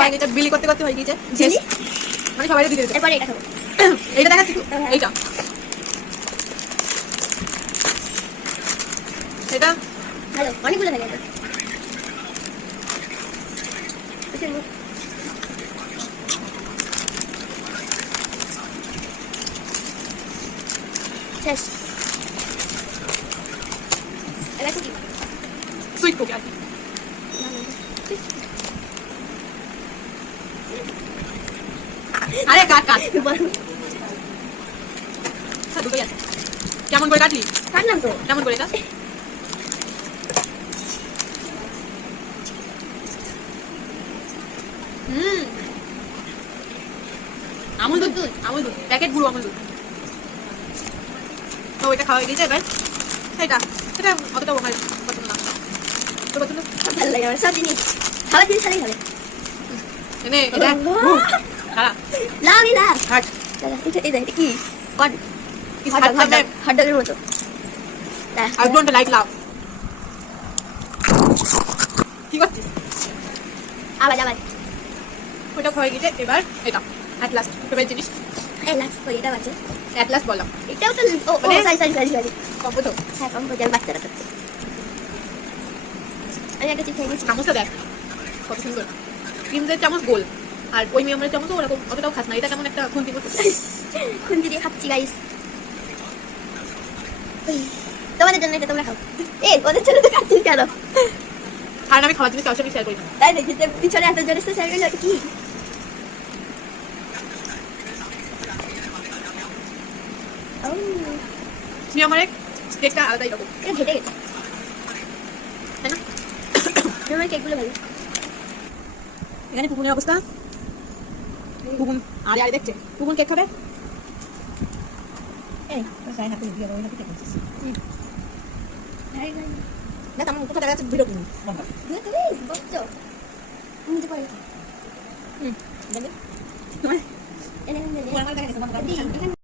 খাওয়া গেছে, বিলি করতে করতে হয়ে গেছে শেষ, মানে সবাই দিয়ে দিতে। এরপরে এটা খাবো, এইটা দেখাচ্ছি তো, এইটা এটা ভালো অনেকগুলো থাকে শেষ। এটা কি সুইট কুকি আর কি। আরে কাট কাট, আচ্ছা দুটোই আছে। কেমন করে কাটলি? কাটলাম তো। কেমন করে এটা? আমুল দুধ, আমুল দুধ, প্যাকেট গুঁড়ো আমুল দুধ। তো এটা খাওয়া গেছে এবার এটা, এটা অতটা আমার পছন্দ না। তো পছন্দ ভালো লাগে আমার সব জিনিস, খাবার জিনিস খালেই হবে। এনে এটা খারাপ লাভ ই লাভ। হাট দাদা এটা এটা কি কর্ন, is hard time. হটডগের মতো। I don't like love. কি করছিস? আবার আবার ওটা খাওয়া গেছে এবার এটা at last ফেভারিট জিনিস। এই লাস্ট করে এটা আছে, at last বললাম, এটাও তো ও ও sorry sorry sorry sorry combo তো হ্যাঁ কম করে বাচ্চারা করছে। আমি একটা চিপস নিয়েছি, চামচটা দেখ কত সুন্দর, ক্রিমদের চামচ গোল আর ওই মেয়মের চামচ ওরকম অতটাও খাস না। এটা কেমন একটা খুন্তি মতো। খুন্তি দিয়ে খাচ্ছি গাইস। তোমাদের জন্য এটা তোমরা খাও। এই ওদের জন্য তো খাচ্ছি কেন? কারণ আমি খাওয়ার জিনিস কারোর সঙ্গে শেয়ার করি না। তাই নাকি? পিছনে এত জোরে শেয়ার করলে কি? মেয়মের কেকটা আলাদাই রকম, এটা ঘেটে গেছে তাই না? আমার কেকগুলো ভালো। এখানে পুকুনের অবস্থা, পুকুন আরে আরে দেখছে, পুকুন কেক খাবে। এই তোর গায়ে হাতে দিয়ে ওই হাতে কেক করছিস না? তেমন কোথাও দেখা যাচ্ছে ভিডিও করুন বন্ধ। না তুমি বলছো নিচে পড়ে দেখবে এনে তোমার দেখা গেছে বন্ধ।